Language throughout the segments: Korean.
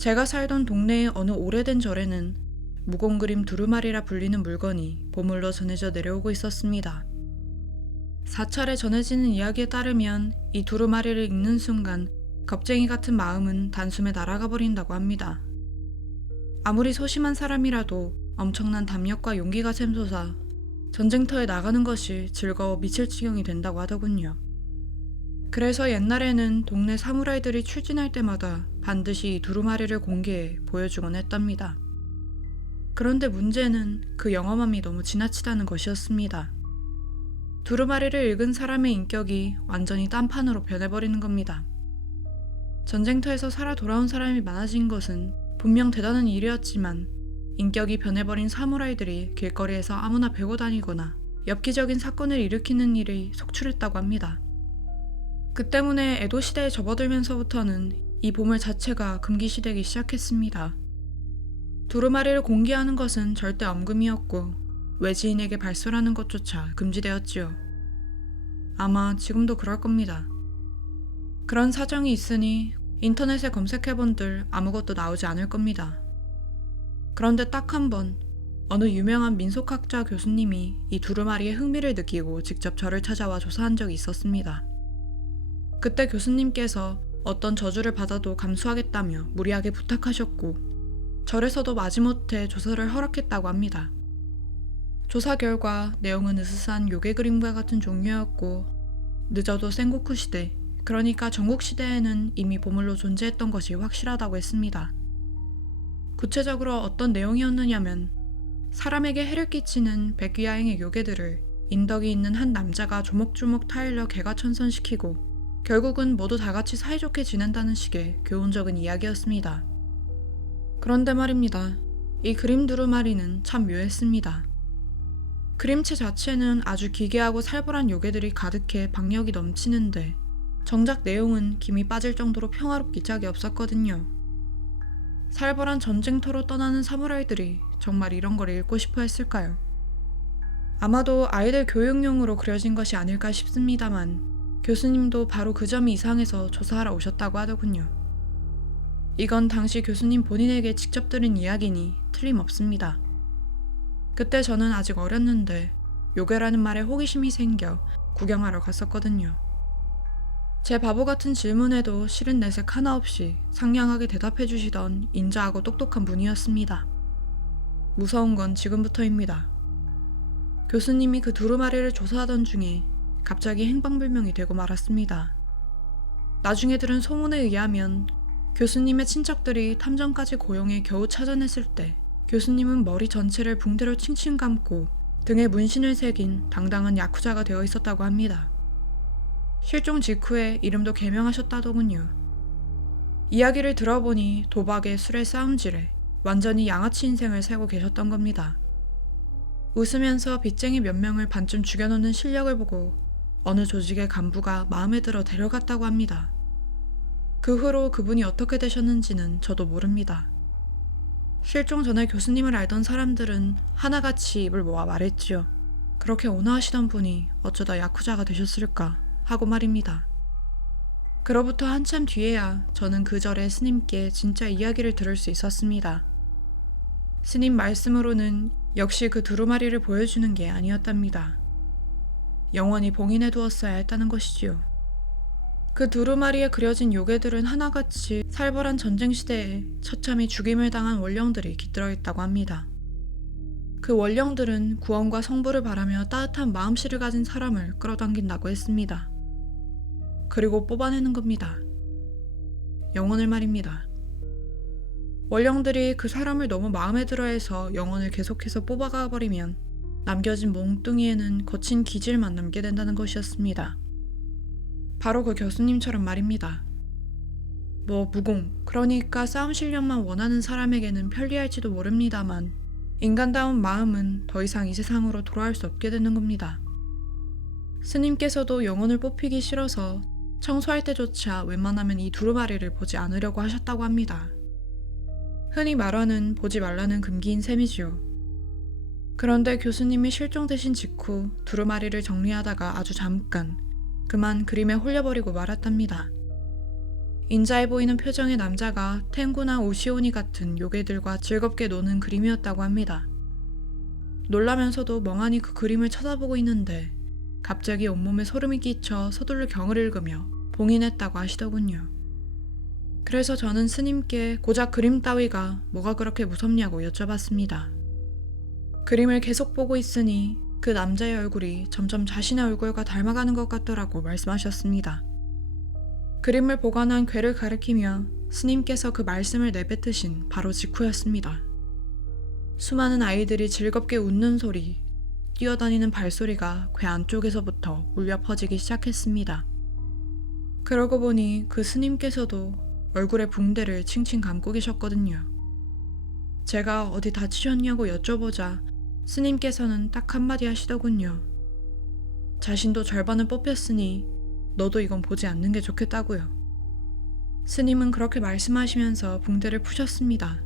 제가 살던 동네의 어느 오래된 절에는 무공그림 두루마리라 불리는 물건이 보물로 전해져 내려오고 있었습니다. 사찰에 전해지는 이야기에 따르면 이 두루마리를 읽는 순간 겁쟁이 같은 마음은 단숨에 날아가 버린다고 합니다. 아무리 소심한 사람이라도 엄청난 담력과 용기가 샘솟아 전쟁터에 나가는 것이 즐거워 미칠 지경이 된다고 하더군요. 그래서 옛날에는 동네 사무라이들이 출진할 때마다 반드시 이 두루마리를 공개해 보여주곤 했답니다. 그런데 문제는 그 영험함이 너무 지나치다는 것이었습니다. 두루마리를 읽은 사람의 인격이 완전히 딴판으로 변해버리는 겁니다. 전쟁터에서 살아 돌아온 사람이 많아진 것은 분명 대단한 일이었지만 인격이 변해버린 사무라이들이 길거리에서 아무나 베고 다니거나 엽기적인 사건을 일으키는 일이 속출했다고 합니다. 그 때문에 에도 시대에 접어들면서부터는 이 보물 자체가 금기시되기 시작했습니다. 두루마리를 공개하는 것은 절대 엄금이었고 외지인에게 발설하는 것조차 금지되었지요. 아마 지금도 그럴 겁니다. 그런 사정이 있으니 인터넷에 검색해본들 아무것도 나오지 않을 겁니다. 그런데 딱 한 번 어느 유명한 민속학자 교수님이 이 두루마리에 흥미를 느끼고 직접 저를 찾아와 조사한 적이 있었습니다. 그때 교수님께서 어떤 저주를 받아도 감수하겠다며 무리하게 부탁하셨고 절에서도 마지못해 조사를 허락했다고 합니다. 조사 결과 내용은 으스스한 요괴 그림과 같은 종류였고 늦어도 센고쿠 시대, 그러니까 전국 시대에는 이미 보물로 존재했던 것이 확실하다고 했습니다. 구체적으로 어떤 내용이었느냐면 사람에게 해를 끼치는 백귀야행의 요괴들을 인덕이 있는 한 남자가 조목조목 타일러 개가천선시키고 결국은 모두 다같이 사이좋게 지낸다는 식의 교훈적인 이야기였습니다. 그런데 말입니다. 이 그림 두루마리는 참 묘했습니다. 그림체 자체는 아주 기괴하고 살벌한 요괴들이 가득해 박력이 넘치는데 정작 내용은 김이 빠질 정도로 평화롭기 짝이 없었거든요. 살벌한 전쟁터로 떠나는 사무라이들이 정말 이런 걸 읽고 싶어 했을까요? 아마도 아이들 교육용으로 그려진 것이 아닐까 싶습니다만 교수님도 바로 그 점이 이상해서 조사하러 오셨다고 하더군요. 이건 당시 교수님 본인에게 직접 들은 이야기니 틀림없습니다. 그때 저는 아직 어렸는데 요괴라는 말에 호기심이 생겨 구경하러 갔었거든요. 제 바보 같은 질문에도 싫은 내색 하나 없이 상냥하게 대답해 주시던 인자하고 똑똑한 분이었습니다. 무서운 건 지금부터입니다. 교수님이 그 두루마리를 조사하던 중에 갑자기 행방불명이 되고 말았습니다. 나중에 들은 소문에 의하면 교수님의 친척들이 탐정까지 고용해 겨우 찾아냈을 때 교수님은 머리 전체를 붕대로 칭칭 감고 등에 문신을 새긴 당당한 야쿠자가 되어 있었다고 합니다. 실종 직후에 이름도 개명하셨다더군요. 이야기를 들어보니 도박에 술에 싸움질에 완전히 양아치 인생을 살고 계셨던 겁니다. 웃으면서 빚쟁이 몇 명을 반쯤 죽여놓는 실력을 보고 어느 조직의 간부가 마음에 들어 데려갔다고 합니다. 그 후로 그분이 어떻게 되셨는지는 저도 모릅니다. 실종 전에 교수님을 알던 사람들은 하나같이 입을 모아 말했지요. 그렇게 온화하시던 분이 어쩌다 야쿠자가 되셨을까 하고 말입니다. 그로부터 한참 뒤에야 저는 그 절에 스님께 진짜 이야기를 들을 수 있었습니다. 스님 말씀으로는 역시 그 두루마리를 보여주는 게 아니었답니다. 영원히 봉인해 두었어야 했다는 것이지요. 그 두루마리에 그려진 요괴들은 하나같이 살벌한 전쟁시대에 처참히 죽임을 당한 원령들이 깃들어 있다고 합니다. 그 원령들은 구원과 성부를 바라며 따뜻한 마음씨를 가진 사람을 끌어당긴다고 했습니다. 그리고 뽑아내는 겁니다. 영혼을 말입니다. 원령들이 그 사람을 너무 마음에 들어해서 영혼을 계속해서 뽑아가 버리면 남겨진 몽뚱이에는 거친 기질만 남게 된다는 것이었습니다. 바로 그 교수님처럼 말입니다. 무공, 그러니까 싸움 실력만 원하는 사람에게는 편리할지도 모릅니다만 인간다운 마음은 더 이상 이 세상으로 돌아올 수 없게 되는 겁니다. 스님께서도 영혼을 뽑히기 싫어서 청소할 때조차 웬만하면 이 두루마리를 보지 않으려고 하셨다고 합니다. 흔히 말하는 보지 말라는 금기인 셈이지요. 그런데 교수님이 실종되신 직후 두루마리를 정리하다가 아주 잠깐 그만 그림에 홀려버리고 말았답니다. 인자해 보이는 표정의 남자가 탱구나 오시오니 같은 요괴들과 즐겁게 노는 그림이었다고 합니다. 놀라면서도 멍하니 그 그림을 쳐다보고 있는데 갑자기 온몸에 소름이 끼쳐 서둘러 경을 읽으며 봉인했다고 하시더군요. 그래서 저는 스님께 고작 그림 따위가 뭐가 그렇게 무섭냐고 여쭤봤습니다. 그림을 계속 보고 있으니 그 남자의 얼굴이 점점 자신의 얼굴과 닮아가는 것 같더라고 말씀하셨습니다. 그림을 보관한 궤를 가리키며 스님께서 그 말씀을 내뱉으신 바로 직후였습니다. 수많은 아이들이 즐겁게 웃는 소리, 뛰어다니는 발소리가 궤 안쪽에서부터 울려 퍼지기 시작했습니다. 그러고 보니 그 스님께서도 얼굴에 붕대를 칭칭 감고 계셨거든요. 제가 어디 다치셨냐고 여쭤보자 스님께서는 딱 한마디 하시더군요. 자신도 절반은 뽑혔으니 너도 이건 보지 않는 게 좋겠다고요. 스님은 그렇게 말씀하시면서 붕대를 푸셨습니다.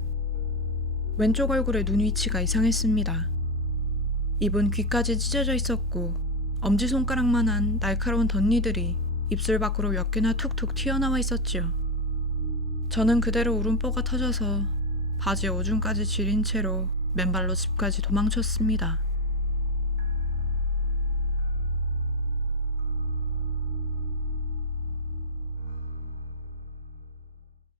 왼쪽 얼굴의 눈 위치가 이상했습니다. 입은 귀까지 찢어져 있었고 엄지손가락만한 날카로운 덧니들이 입술 밖으로 몇 개나 툭툭 튀어나와 있었지요. 저는 그대로 울음보가 터져서 바지에 오줌까지 지린 채로 맨발로 집까지 도망쳤습니다.